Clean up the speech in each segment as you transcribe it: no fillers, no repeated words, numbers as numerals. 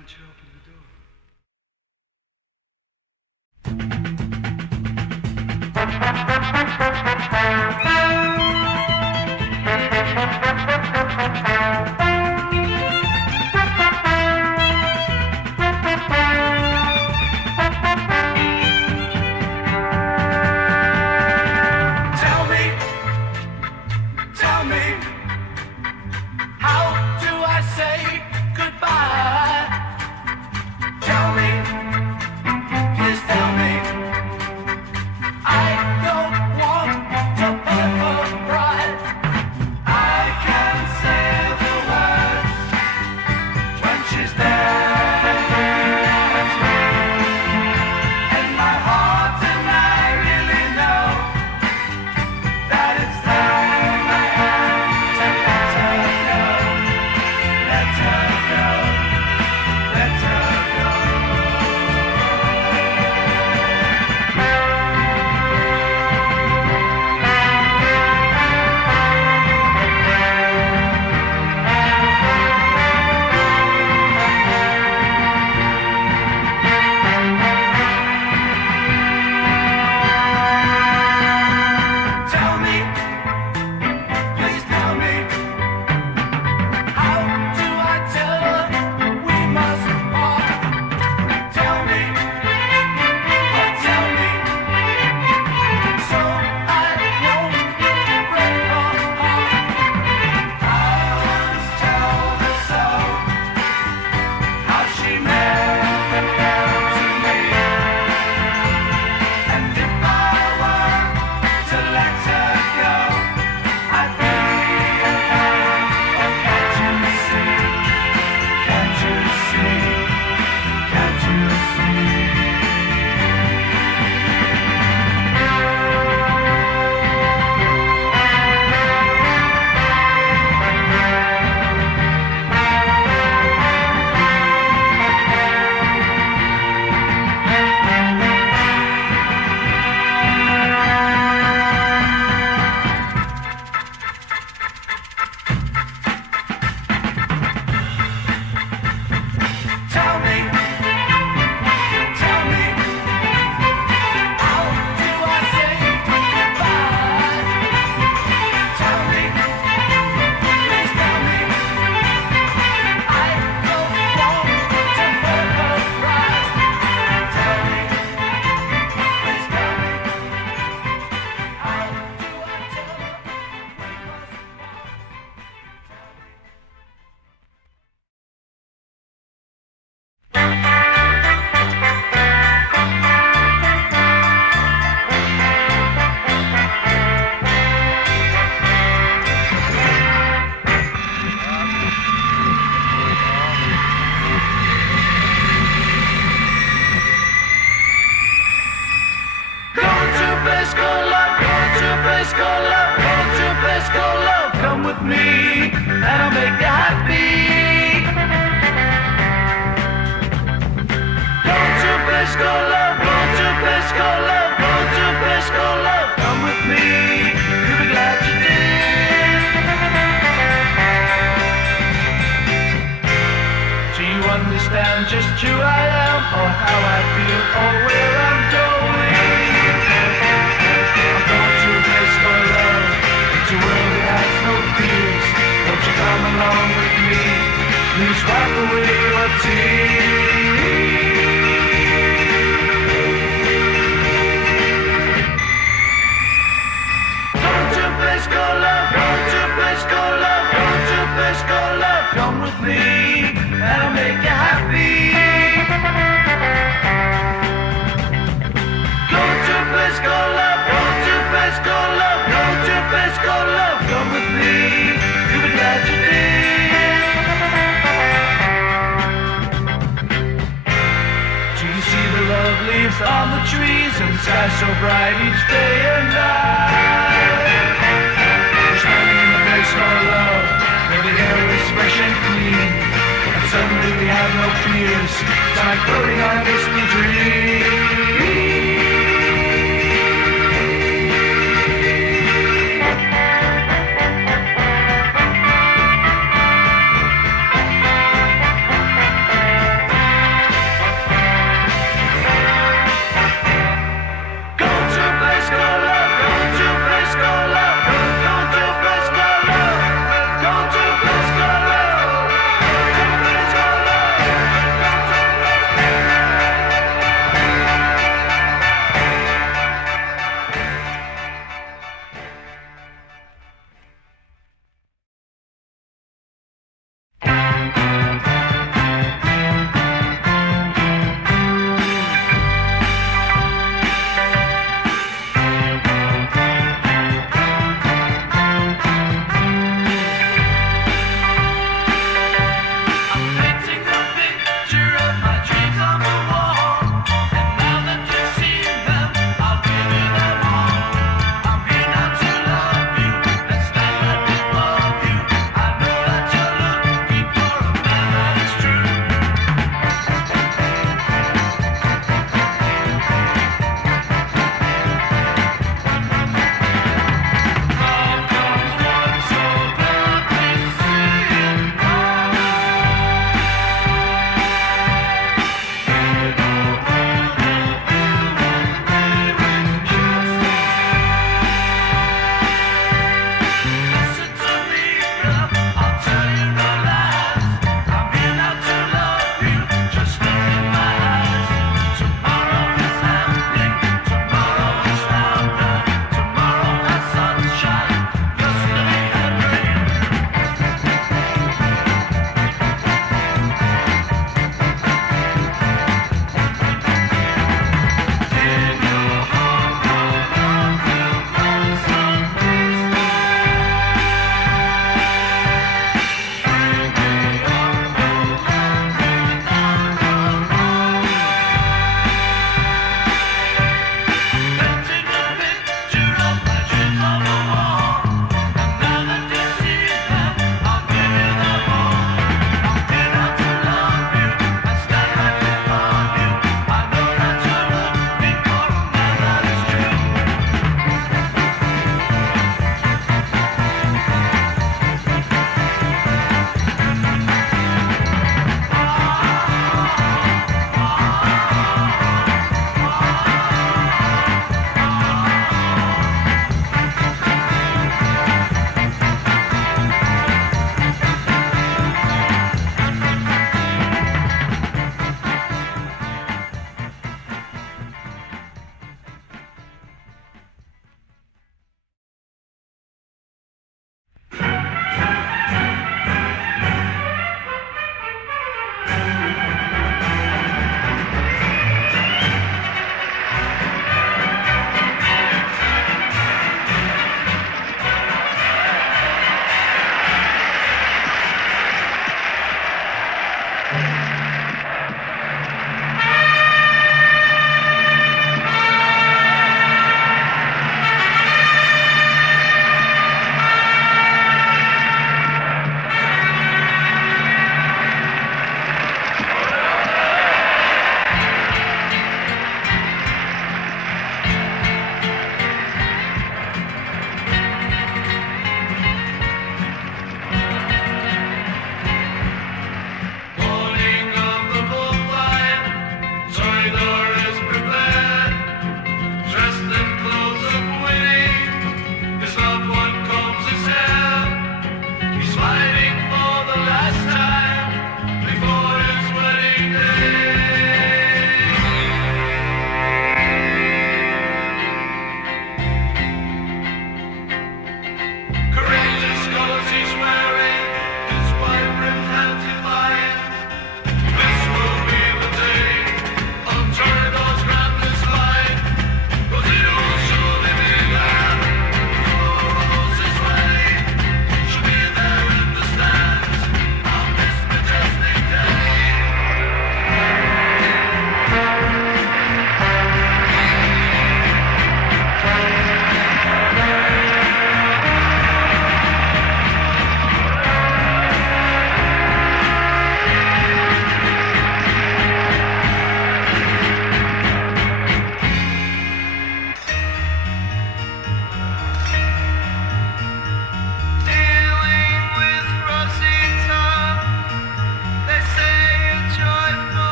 don't you open the door? Tell me, how do I say goodbye? Tell me, please tell me. I don't want to ever cry. I can say the words when she's there with me. And my heart and I really know that it's time I am to let her go. Let her go. Let her go. Tell me, please tell me, how do I tell her we must part? Tell me, oh tell me, so I won't break her heart. I once told her so, how she meant the world to me. And if I were to let her go, I'd be alone. Oh, can't you see? Can't you see? Can't you see? Tell me, how do I say goodbye? Tell me, please tell me, I don't want to ever cry. Tell me, please tell me, how do I tell her we must part? Go to place called love, go to place called love, go to place called love. Come with me, and I'll make you happy. Go to place called love, go to place called love, go to place called love. Come with me, you'll be glad you did. Do you understand just who I am, or how I feel, or where I'm going? I'm going to a place called love. It's a world that has no fears. Won't you come along with me? Please wipe away your tears. Go to a place called love. Go to a place called love. Go to a place called love. Come with me, and I'll make you happy. Go to a place called love. Go to a place called love. Go to a place called love. Come with me, you'll be glad you did. Do you see the love leaves on the trees and the sky so bright each day and night? We're standing in the place called love, where the air is fresh and clean, and suddenly we have no fears. It's like floating on a misty dream.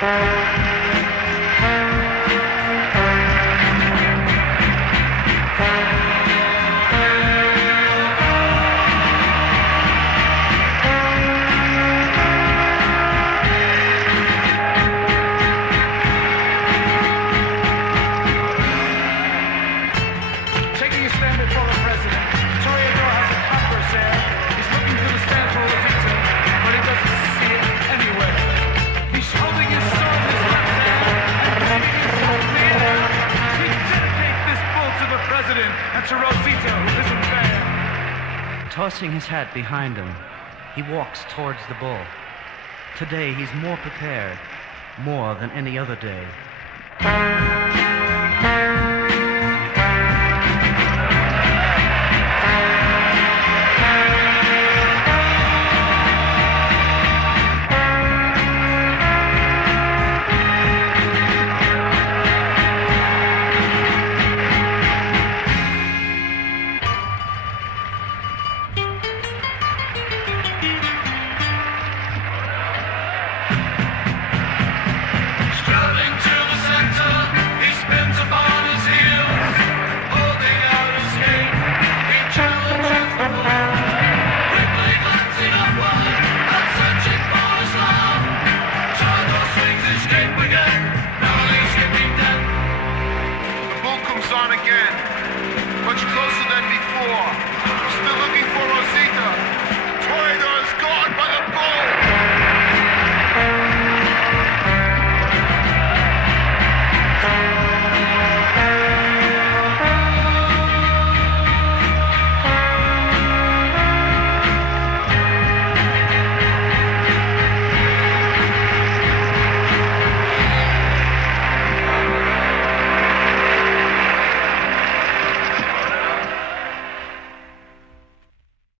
Taking a stand before the president, Toreador has a compass here. He's looking to the stand for Rosita, but he doesn't see it anywhere. He's holding his sword in his left hand and waving his sword in the air. We dedicate this bull to the president and to Rosita, who isn't there. Tossing his hat behind him, he walks towards the bull. Today he's more prepared, more than any other day.